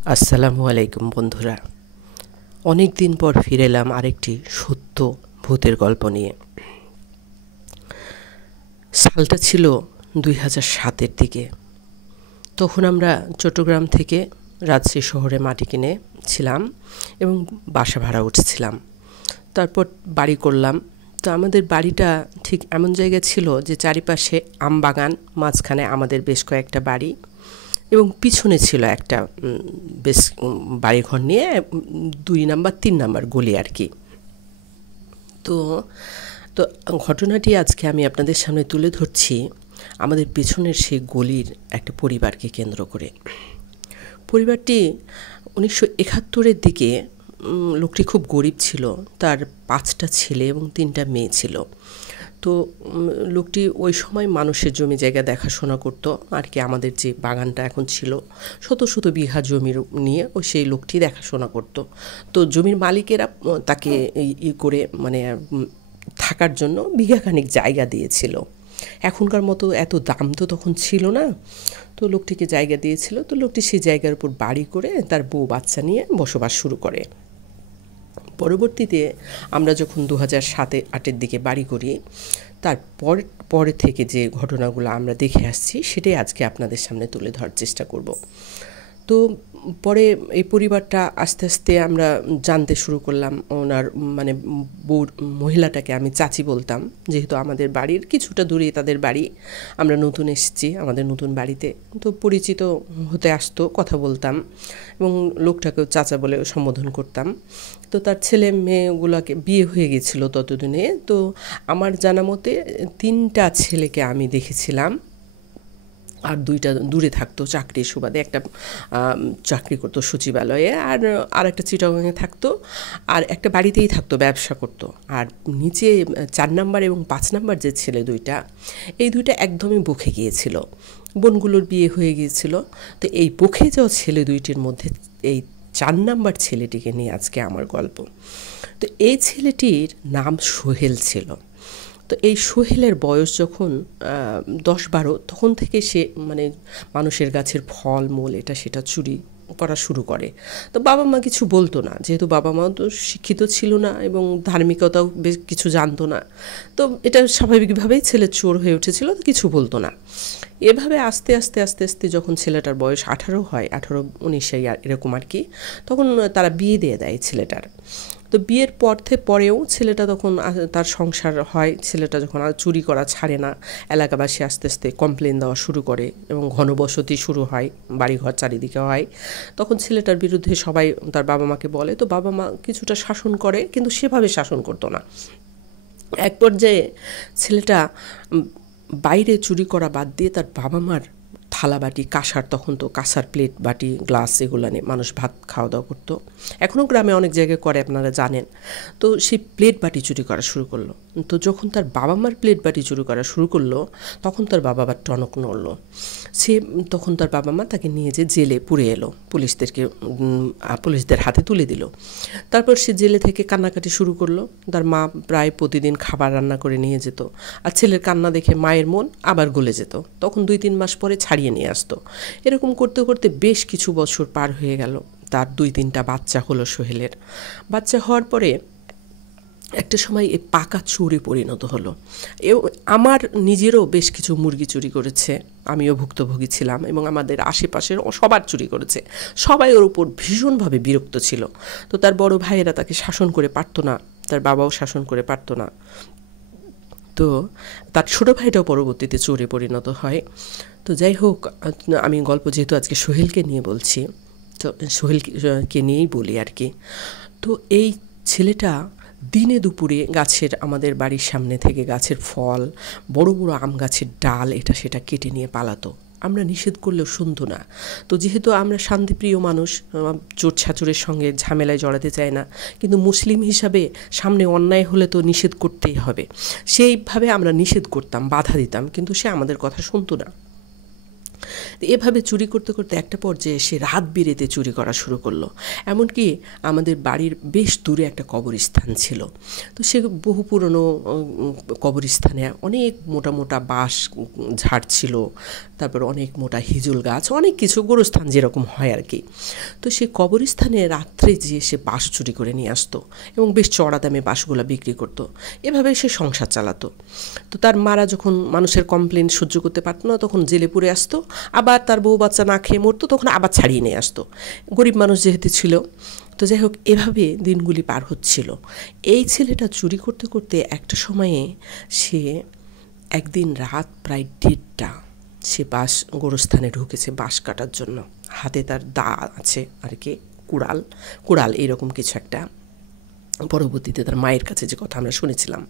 আসসালামু আলাইকুম বন্ধুরা। অনেক দিন পর ফিরে এলাম আরেকটি সত্য ভূতের গল্প নিয়ে। সালটা ছিল 2007-এর দিকে। তখন আমরা চট্টগ্রাম থেকে রাজশাহী শহরে মাটি কিনেছিলাম এবং বাসা ভাড়া উঠছিলাম। তারপর বাড়ি করলাম। তো আমাদের বাড়িটা ঠিক এমন জায়গায় ছিল যে চারিপাশে আম বাগান, মাঝখানে আমাদের বেশ কয়েকটা বাড়ি এবং পিছনে ছিল একটা বেশ বাড়িঘর নিয়ে 2 নাম্বার 3 নাম্বার গলি আর কি। তো তো ঘটনাটি আজকে আমি আপনাদের সামনে তুলে ধরছি আমাদের পেছনের সেই গলির একটা পরিবারকে কেন্দ্র করে। পরিবারটি 1971-এর দিকে, লোকটি খুব গরিব ছিল। তার 5টা ছেলে এবং 3টা মেয়ে ছিল। তো লোকটি ওই সময় মানুষের জমি জায়গা দেখাশোনা করত আর কি। আমাদের যে বাগানটা এখন ছিল, শত শত বিঘা জমির নিয়ে সেই লোকটি দেখাশোনা করত। তো জমির মালিকেরা তাকে করে মানে থাকার জন্য বিঘাখানিক জায়গা দিয়েছিল। এখনকার মতো এত দাম তো তখন ছিল না। তো লোকটিকে জায়গা দিয়েছিল। তো লোকটি সেই জায়গার উপর বাড়ি করে তার বউ বাচ্চা নিয়ে বসবাস শুরু করে। পরবর্তীতে আমরা যখন 2007-8-এর দিকে বাড়ি করি, পরে থেকে যে ঘটনাগুলো আমরা দেখে আসছি সেটাই আজকে আপনাদের সামনে তুলে ধরার চেষ্টা করব। তো পরে এই পরিবারটা আস্তে আস্তে আমরা জানতে শুরু করলাম। ওনার মানে মহিলাটাকে আমি চাচি বলতাম, যেহেতু আমাদের বাড়ির কিছুটা দূরে তাদের বাড়ি। আমরা নতুন এসেছি আমাদের নতুন বাড়িতে। তো পরিচিত হতে আসতো, কথা বলতাম এবং লোকটাকেও চাচা বলে সম্বোধন করতাম। তো তার ছেলে মেয়েগুলোকে বিয়ে হয়ে গেছিলো ততদিনে। তো আমার জানা মতে 3টা ছেলেকে আমি দেখেছিলাম, আর 2টা দূরে থাকতো চাকরির সুবাদে। একটা চাকরি করতো সচিবালয়ে, আর একটা চিটাগাংয়ে থাকতো, আর একটা বাড়িতেই থাকতো, ব্যবসা করতো। আর নিচে 4 নাম্বার এবং 5 নাম্বার যে ছেলে 2টা, এই 2টা একদমই বকে গিয়েছিল। বোনগুলোর বিয়ে হয়ে গিয়েছিল। তো এই বকে যাওয়া ছেলে 2টির মধ্যে এই 4 নাম্বার ছেলেটিকে নিয়ে আজকে আমার গল্প। তো এই ছেলেটির নাম সোহেল ছিল। তো এই সোহেলের বয়স যখন 10-12, তখন থেকে সে মানে মানুষের গাছের ফল মূল এটা সেটা চুরি করা শুরু করে। তো বাবা মা কিছু বলতো না, যেহেতু বাবা মাও তো শিক্ষিত ছিল না এবং ধার্মিকতাও বেশ কিছু জানতো না। তো এটা স্বাভাবিকভাবেই ছেলে চোর হয়ে উঠেছিল, তো কিছু বলতো না। এভাবে আস্তে আস্তে আস্তে আস্তে যখন ছেলেটার বয়স 18 হয়, 18-19 এরকম আর কি, তখন তারা বিয়ে দিয়ে দেয় ছেলেটার। তো বিয়ের পরেও ছেলেটা তখন তার সংসার হয়। ছেলেটা যখন আর চুরি করা ছাড়ে না, এলাকাবাসী আস্তে আস্তে কমপ্লেন দেওয়া শুরু করে এবং ঘনবসতি শুরু হয়, বাড়িঘর চারিদিকে হয়। তখন ছেলেটার বিরুদ্ধে সবাই তার বাবা মাকে বলে। তো বাবা মা কিছুটা শাসন করে, কিন্তু সেভাবে শাসন করতো না। এক পর্যায়ে ছেলেটা বাইরে চুরি করা বাদ দিয়ে তার বাবা মার থালা বাটি, কাঁসার, তখন তো কাঁসার প্লেট বাটি গ্লাস এগুলো নিয়ে মানুষ ভাত খাওয়া দাওয়া করতো। এখনও গ্রামে অনেক জায়গায় করে, আপনারা জানেন। তো সেই প্লেট বাটি চুরি করা শুরু করলো। তো যখন তার বাবা মার প্লেট বাটি চুরি করা শুরু করলো, তখন তার বাবা আবার টনক নড়ল। তখন তার বাবা মা তাকে নিয়ে যে জেলে পুরে এলো, পুলিশদের হাতে তুলে দিল। তারপর সে জেলে থেকে কান্নাকাটি শুরু করলো। তার মা প্রায় প্রতিদিন খাবার রান্না করে নিয়ে যেত, আর ছেলের কান্না দেখে মায়ের মন আবার গলে যেত। তখন 2-3 মাস পরে ছাড়িয়ে নিয়ে আসতো। এরকম করতে করতে বেশ কিছু বছর পার হয়ে গেল। তার 2-3টা বাচ্চা হলো সোহেলের। বাচ্চা হওয়ার পরে একটা সময় এ পাকা চোরে পরিণত হলো। আমার নিজেরও বেশ কিছু মুরগি চুরি করেছে, আমিও ভুক্তভোগী ছিলাম, এবং আমাদের আশেপাশের সবার চুরি করেছে। সবাই ওর উপর ভীষণভাবে বিরক্ত ছিল। তো তার বড় ভাইয়েরা তাকে শাসন করে পারতো না, তার বাবাও শাসন করে পারতো না। তো তার ছোটো ভাইটাও পরবর্তীতে চোরে পরিণত হয়। তো যাই হোক, আমি গল্প যেহেতু আজকে সোহেলকে নিয়ে বলছি, তো সোহেলকে নিয়েই বলি আর কি। তো এই ছেলেটা দিনে দুপুরে আমাদের বাড়ির সামনে থেকে গাছের ফল, বড় বড় আম গাছের ডাল এটা সেটা কেটে নিয়ে পালাতো। আমরা নিষেধ করলেও শুনতো না। তো যেহেতু আমরা শান্তিপ্রিয় মানুষ, চোর ছাচুরের সঙ্গে ঝামেলায় জড়াতে চাই না, কিন্তু মুসলিম হিসাবে সামনে অন্যায় হলে তো নিষেধ করতেই হবে। সেইভাবে আমরা নিষেধ করতাম, বাধা দিতাম, কিন্তু সে আমাদের কথা শুনতো না। এভাবে চুরি করতে করতে একটা পর্যায়ে সে রাত বিরেতে চুরি করা শুরু করলো। এমনকি আমাদের বাড়ির বেশ দূরে একটা কবরস্থান ছিল, তো সে বহু পুরনো কবরস্থানে অনেক মোটা মোটা বাঁশ ঝাড় ছিল, তারপর অনেক মোটা হিজুল গাছ, অনেক কিছু গোরস্থান যেরকম হয় আর কি। তো সে কবরস্থানে রাত্রে যেয়ে সে বাঁশ চুরি করে নিয়ে আসতো এবং বেশ চড়া দামে বাঁশগুলো বিক্রি করতো। এভাবে সে সংসার চালাতো। তো তার মারা যখন মানুষের কমপ্লেন সহ্য করতে পারতো না, তখন জেলে পুরে আসতো, আবার তার বউ বাচ্চা না খেয়ে মরতো, তখন আবার ছাড়িয়ে নিয়ে আসতো, গরিব মানুষ যেহেতু ছিল। তো যাই হোক, এভাবে দিনগুলি পার হচ্ছিল। এই ছেলেটা চুরি করতে করতে একটা সময়ে সে একদিন রাত প্রায় 1:30 সে গোরস্থানে ঢুকেছে বাঁশ কাটার জন্য। হাতে তার দা আছে আর কি, কুড়াল এরকম কিছু একটা, পরবর্তীতে তার মায়ের কাছে যে কথা আমরা শুনেছিলাম।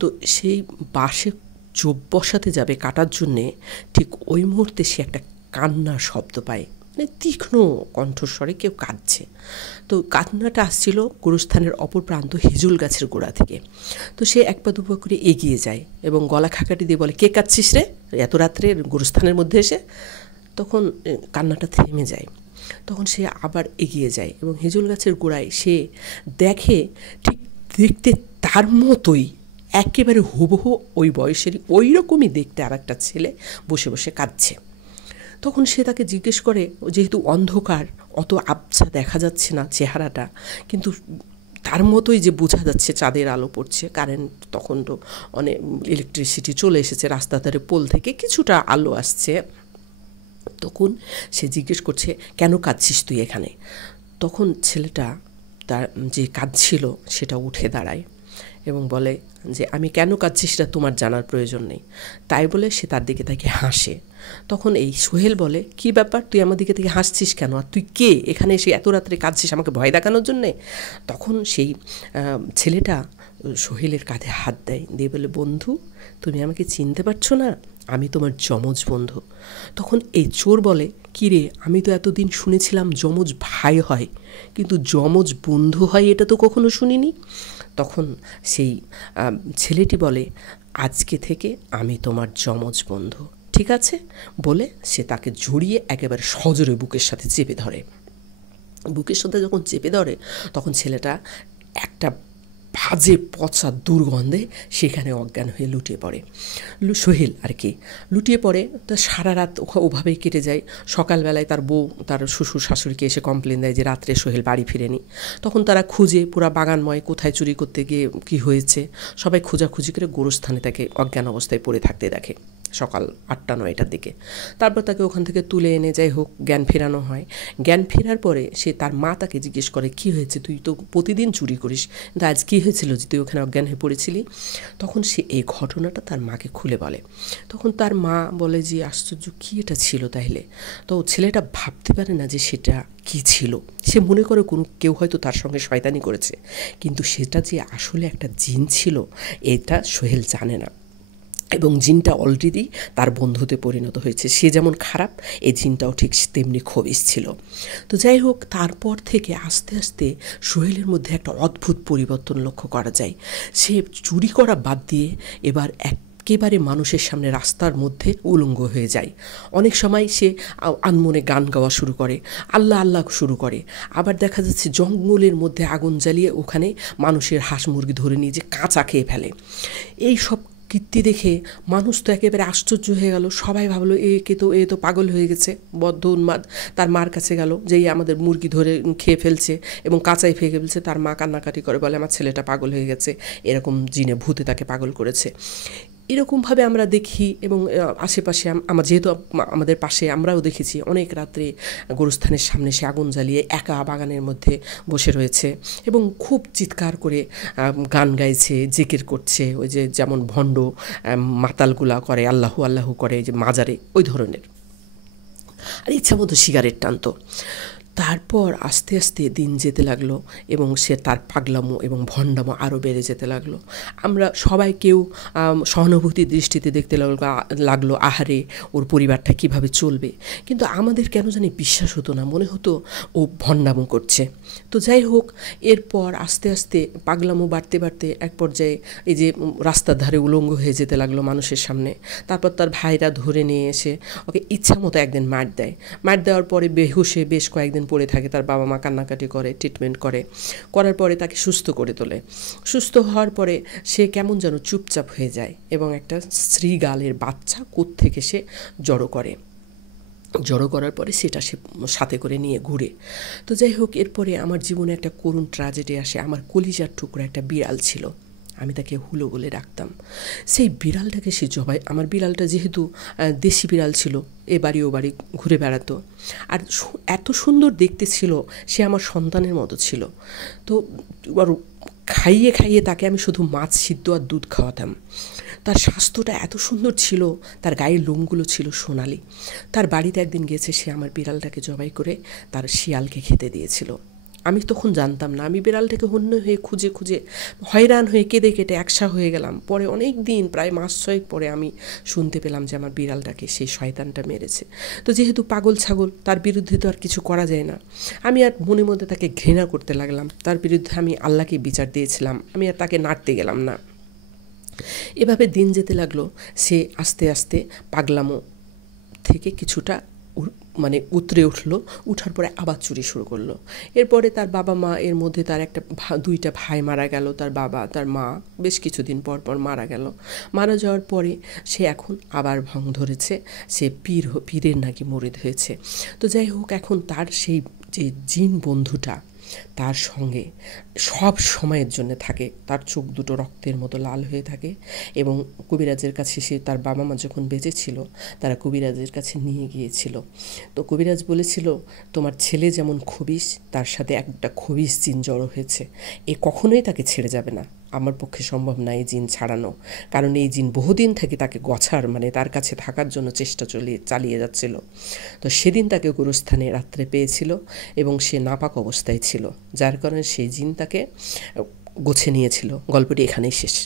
তো সেই বাঁশে চোপ বসাতে যাবে কাটার জন্যে, ঠিক ওই মুহূর্তে সে একটা কান্নার শব্দ পায়, মানে তীক্ষ্ণ কণ্ঠস্বরে কেউ কাঁদছে। তো কান্নাটা আসছিল গোরস্থানের অপর প্রান্ত হিজুল গাছের গোড়া থেকে। তো সে এক পা দুপা করে এগিয়ে যায় এবং গলা খাকাটি দিয়ে বলে, কে কাঁদছিস রে এত রাত্রে গোরস্থানের মধ্যে এসে? তখন কান্নাটা থেমে যায়। তখন সে আবার এগিয়ে যায় এবং হিজুল গাছের গোড়ায় সে দেখে ঠিক দেখতে তার মতোই, একেবারে হুবহু ওই বয়সেরই ওই রকমই দেখতে আর একটা ছেলে বসে বসে কাঁদছে। তখন সে তাকে জিজ্ঞেস করে, যেহেতু অন্ধকার অত আবছা দেখা যাচ্ছে না চেহারাটা, কিন্তু তার মতোই যে বোঝা যাচ্ছে চাঁদের আলো পড়ছে, কারেন্ট তখন তো অনেক ইলেকট্রিসিটি চলে এসেছে, রাস্তা ধারে পোল থেকে কিছুটা আলো আসছে। তখন সে জিজ্ঞেস করছে, কেন কাঁদছিস তুই এখানে? তখন ছেলেটা তার যে কাঁদছিল সেটা উঠে দাঁড়ায় এবং বলে যে, আমি কেন কাঁদছি সেটা তোমার জানার প্রয়োজন নেই। তাই বলে সে তার দিকে তাকে হাসে। তখন এই সোহেল বলে, কি ব্যাপার, তুই আমার দিকে থেকে হাসছিস কেন? আর তুই কে? এখানে এসে এত রাত্রে কাঁদছিস আমাকে ভয় দেখানোর জন্যে? তখন সেই ছেলেটা সোহেলের কাঁধে হাত দেয়, দিয়ে বলে, বন্ধু, তুমি আমাকে চিনতে পারছো না? আমি তোমার যমজ বন্ধু। তখন এই চোর বলে, কী রে, আমি তো এতদিন শুনেছিলাম যমজ ভাই হয়, কিন্তু যমজ বন্ধু হয় এটা তো কখনো শুনিনি। তখন সেই ছেলেটি বলে, আজকে থেকে আমি তোমার যমজ বন্ধু, ঠিক আছে? বলে সে তাকে জড়িয়ে একেবারে সজোরে বুকের সাথে চেপে ধরে। বুকের সাথে যখন চেপে ধরে, তখন ছেলেটা একটা বাজে পচা দুর্গন্ধে সেখানে অজ্ঞান হয়ে লুটিয়ে পড়ে। সোহেল আর কি লুটিয়ে পড়ে। তা সারা রাত ওভাবেই কেটে যায়। সকালবেলায় তার বউ তার শ্বশুর শাশুড়িকে এসে কমপ্লেন দেয় যে রাত্রে সোহেল বাড়ি ফিরেনি। তখন তারা খুঁজে পুরা বাগানময় কোথায় চুরি করতে গিয়ে কী হয়েছে, সবাই খোঁজাখুঁজি করে গোরস্থানে তাকে অজ্ঞান অবস্থায় পড়ে থাকতে দেখে সকাল 8টা-9টার দিকে। তারপর তাকে ওখান থেকে তুলে এনে যাই হোক জ্ঞান ফেরানো হয়। জ্ঞান ফেরার পরে সে তার মা তাকে জিজ্ঞেস করে, কী হয়েছে, তুই তো প্রতিদিন চুরি করিস, কিন্তু আজ কী হয়েছিল যে তুই ওখানে অজ্ঞান হয়ে পড়েছিলি? তখন সে এই ঘটনাটা তার মাকে খুলে বলে। তখন তার মা বলে যে, আশ্চর্য, কী এটা ছিল তাইলে? তো ছেলেটা ভাবতে পারে না যে সেটা কী ছিল। সে মনে করে কেউ হয়তো তার সঙ্গে শয়তানি করেছে, কিন্তু সেটা যে আসলে একটা জিন ছিল এটা সোহেল জানে না। এবং জিনটা অলরেডি তার বন্ধুতে পরিণত হয়েছে। সে যেমন খারাপ, এই জিনটাও ঠিক তেমনি খবিশ ছিল। তো যাই হোক, তারপর থেকে আস্তে আস্তে সোহেলের মধ্যে একটা অদ্ভুত পরিবর্তন লক্ষ্য করা যায়। সে চুরি করা বাদ দিয়ে এবার একেবারে মানুষের সামনে রাস্তার মধ্যে উলঙ্গ হয়ে যায়। অনেক সময় সে আনমনে গান গাওয়া শুরু করে, আল্লাহ আল্লাহ শুরু করে। আবার দেখা যাচ্ছে জঙ্গলের মধ্যে আগুন জ্বালিয়ে ওখানে মানুষের হাঁস মুরগি ধরে নিয়ে যে কাঁচা খেয়ে ফেলে। এই সব কীর্তি দেখে মানুষ তো একেবারে আশ্চর্য হয়ে গেল। সবাই ভাবলো এ তো পাগল হয়ে গেছে, বদ্ধ উন্মাদ। তার মার কাছে গেল, যেই আমাদের মুরগি ধরে খেয়ে ফেলছে এবং কাঁচাই ফেঁকে ফেলছে। তার মা কান্নাকাটি করে বলে, আমার ছেলেটা পাগল হয়ে গেছে, এরকম জিনে ভূতে তাকে পাগল করেছে। এরকমভাবে আমরা দেখি এবং আশেপাশে যেহেতু আমাদের পাশে আমরাও দেখেছি অনেক রাত্রে গোরস্থানের সামনে সে আগুন জ্বালিয়ে একা বাগানের মধ্যে বসে রয়েছে এবং খুব চিৎকার করে গান গাইছে, জিকির করছে, ওই যে যেমন ভণ্ড মাতালগুলা করে, আল্লাহু আল্লাহু করে যে মাজারে, ওই ধরনের। আর ইচ্ছা মতো সিগারেট টানতো। তারপর আস্তে আস্তে দিন যেতে লাগলো এবং সে তার পাগলামো এবং ভণ্ডামো আরও বেড়ে যেতে লাগলো। আমরা সবাই কেউ সহানুভূতির দৃষ্টিতে দেখতে লাগলো আহারে ওর পরিবারটা কিভাবে চলবে, কিন্তু আমাদের কেন জানি বিশ্বাস হতো না, মনে হতো ও ভণ্ডামো করছে। তো যাই হোক, এরপর আস্তে আস্তে পাগলামো বাড়তে বাড়তে এক পর্যায়ে এই যে রাস্তার ধারে উলঙ্গ হয়ে যেতে লাগলো মানুষের সামনে। তারপর তার ভাইরা ধরে নিয়ে এসে ওকে ইচ্ছা মতো একদিন মার দেয়। মার দেওয়ার পরে বেহুশে বেশ কয়েকদিন পড়ে থাকে। তার বাবা মা কান্নাকাটি করে, ট্রিটমেন্ট করার পরে তাকে সুস্থ করে তোলে। সুস্থ হওয়ার পরে সে কেমন যেন চুপচাপ হয়ে যায় এবং একটা শ্রীগালের বাচ্চা কোত্থেকে সে জড়ো করার পরে সেটা সে সাথে করে নিয়ে ঘুরে। তো যাই হোক, এরপরে আমার জীবনে একটা করুণ ট্র্যাজেডি আসে। আমার কলিজার টুকরো একটা বিড়াল ছিল, আমি তাকে হুলো বলে ডাকতাম। সেই বিড়ালটাকে সে জবাই, আমার বিড়ালটা যেহেতু দেশি বিড়াল ছিল, এ বাড়ি ও বাড়ি ঘুরে বেড়াতো, আর এত সুন্দর দেখতে ছিল, সে আমার সন্তানের মতো ছিল। তো খাইয়ে খাইয়ে তাকে আমি শুধু মাছ সিদ্ধ আর দুধ খাওয়াতাম। তার স্বাস্থ্যটা এত সুন্দর ছিল, তার গায়ের লোমগুলো ছিল সোনালি। তার বাড়িতে একদিন গেছে, সে আমার বিড়ালটাকে জবাই করে তার শিয়ালকে খেতে দিয়েছিল। আমি তখন জানতাম না, আমি বিড়ালটাকে হন্য হয়ে খুঁজে খুঁজে হয়রান হয়ে কেঁদে কেটে একসা হয়ে গেলাম। পরে অনেক দিন, প্রায় মাস ছয়েক পরে আমি শুনতে পেলাম যে আমার বিড়ালটাকে সেই শয়তানটা মেরেছে। তো যেহেতু পাগল ছাগল, তার বিরুদ্ধে তো আর কিছু করা যায় না। আমি আর মনে মধ্যে তাকে ঘৃণা করতে লাগলাম। তার বিরুদ্ধে আমি আল্লাহকে বিচার দিয়েছিলাম, আমি আর তাকে নাড়তে গেলাম না। এভাবে দিন যেতে লাগলো। সে আস্তে আস্তে পাগলামো থেকে কিছুটা উতরে উঠলো। উঠার পরে আবার চুরি শুরু করলো। এরপরে তার বাবা মা, এর মধ্যে তার দুইটা ভাই মারা গেল। তার বাবা, তার মা বেশ কিছুদিন পর পর মারা গেল। মারা যাওয়ার পরে সে এখন আবার ভং ধরেছে, সে পীরের নাকি মুরিদ হয়েছে। তো যাই হোক, এখন তার সেই যে জিন বন্ধুটা তার সঙ্গে সব সময়ের জন্য থাকে। তার চোখ দুটো রক্তের মতো লাল হয়ে থাকে এবং কবিরাজের কাছে, সে তার বাবা মা যখন বেঁচে ছিল তারা কবিরাজের কাছে নিয়ে গিয়েছিল। তো কবিরাজ বলেছিল, তোমার ছেলে যেমন খবিশ, তার সাথে একটা খবিশ জিন জড়ো হয়েছে, এ কখনোই তাকে ছেড়ে যাবে না। আমার পক্ষে সম্ভব না এই জিন ছাড়ানো, কারণ এই জিন বহুদিন থেকে তাকে গছার তার কাছে থাকার জন্য চেষ্টা চালিয়ে যাচ্ছিল। তো সেদিন তাকে গুরুস্থানে রাত্রে পেয়েছিল এবং সে নাপাক অবস্থায় ছিল, যার কারণে সেই জিন তাকে গোছে নিয়েছিল। গল্পটি এখানেই শেষ।